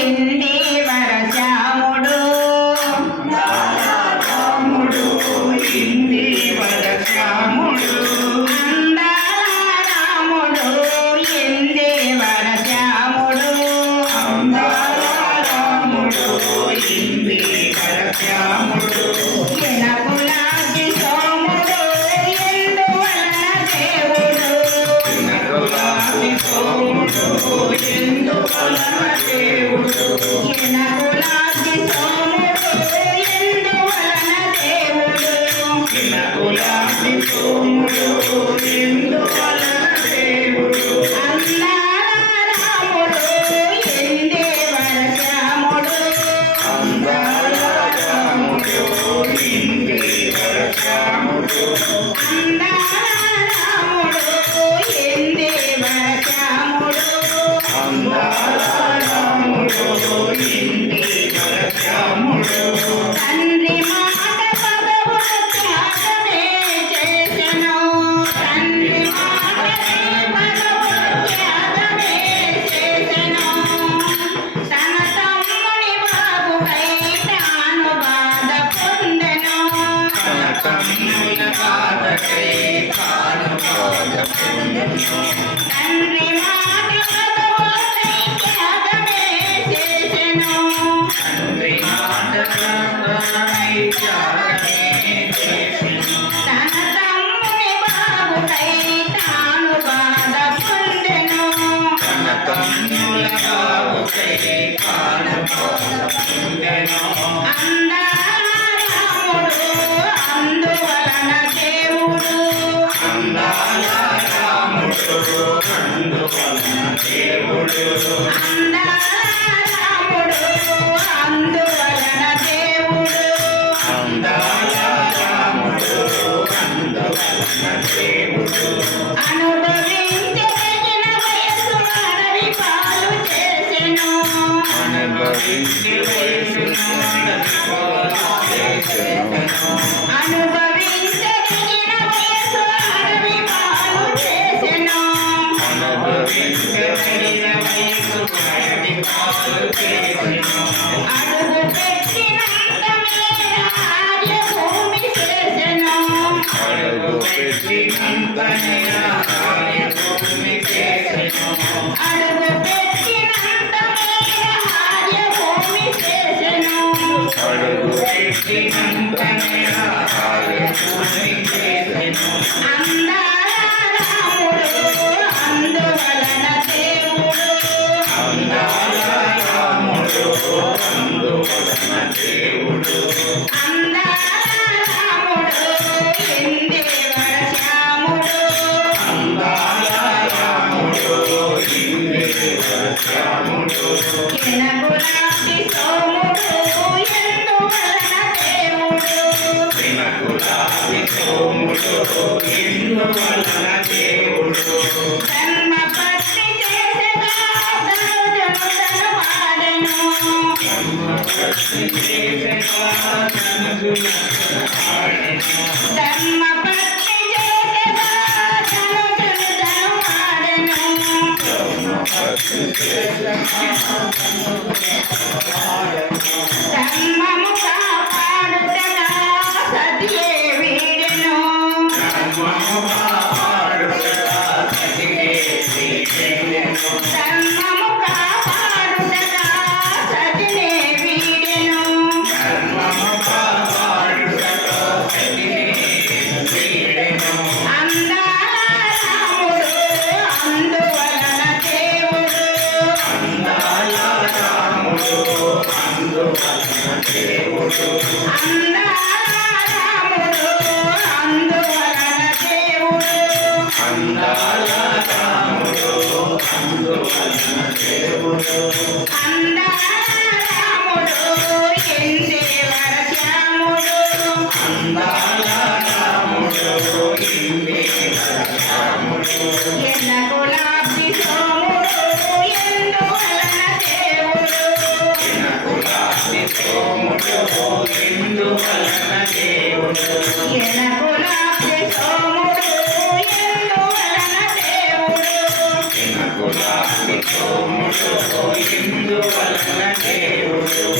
ఇందేవర శ్యాముడు రాముడు ఇందేవర శ్యాముడు అందాల రాముడు ఇందేవర శ్యాముడు అందాల రాముడు ఇందేవర శ్యాముడు ఎనకులాది సోముడు ఎందువలన దేవుడు ఎనకులాది సోముడు ఎందువలన దేవుడు ఎనకులాది సోముడు ఎందువలన దేవుడు ఎనకులాది సోముడు ఎందువలన దేవుడు అందాల రాముడు ఇందేవర శ్యాముడు అందాల రాముడు ఇందేవర శ్యాముడు అందాల రాముడు ఇందేవర శ్యాముడు అందాల రాముడు ఇందేవర శ్యాముడు తండ్రి మాట పదవుల త్యాగమే చేసెను తండ్రి మాటనే పదవుల త్యాగమే చేసెను తన తమ్ముని బాబుకై తాను బాధ పొందెను తన తమ్ముని బాధకై తాను బాధ పొందెను తండ్రి మాట పదవులకై త్యాగమే చేసెను తండ్రి మాట పదవులకై త్యాగమే చేసెను తన తమ్ముని బాబుకై తాను బాధ పొందెను తన తమ్ముల బాబుకై తాను బాధ పొందెను అందాల రాముడు అందువలన దేవుడు అందాల రాముడు అందువలన దేవుడు అందాల రాముడు అందువలన దేవుడు అందాల రాముడు అందువలన దేవుడు అనుభవించదగిన వయసు అడవి పాలు చేసెను అనుభవించే వయసు అడవి పాలు చేసెను అనుభవించదగిన వయసు అడవి పాలు చేసెను అనుభవించదగిన వయసు అడవి పాలు చేసెను అడుగు పెట్టినంత మేర ఆర్య భూమి చేసెను అడుగు పెట్టినంత మేర ఆర్య భూమి చేసెను అడుగు పెట్టినంత మేర ఆర్య భూమి చేసెను అడుగు పెట్టినంత మేర ఆర్య భూమి చేసెను అందాల రాముడు అందువలన దేవుడు అందాల రాముడు అందువలన దేవుడు అందాల రాముడు ఇందేవర శ్యాముడు అందాల రాముడు ఇందేవర శ్యాముడు ఎనకులాది సోముడు ఎందువలన దేవుడు ఎనకులాది సోముడు ఎందువలన దేవుడు జన్మ పత్రి చేసెగా ధనుజనులను వాడెను జన్మ పత్రి చేసెగా ధనుజనులను వాడెను జన్మ పత్రి చేసెగా ధనుజనులను వాడెను జన్మ పత్రి చేసెగా ధనుజనులను వాడెను ధర్మము కాపాడుటగా సతియే వీడెను ధర్మము కాపాడుటగా సతియే వీడెను ధర్మము కాపాడుటగా సతినే వీడెను ధర్మము కాపాడుటగా సతినే వీడెను అందాల రాముడు అందువలన దేవుడు అందాల రాముడు అందువలన దేవుడు అందాల రాముడు అందువలన దేవుడు అందాల రాముడు అందువలన దేవుడు అందాల రాముడు ఇందేవర శ్యాముడు అందాల రాముడు ఇందేవర శ్యాముడు ఎనకులాది సోముడు ఎందువలన దేవుడు ఎనకులాది సోముడు ఎందువలన దేవుడు ఎనకులాది సోముడు ఎందువలన దేవుడు ఎనకులాది సోముడు ఎందువలన దేవుడు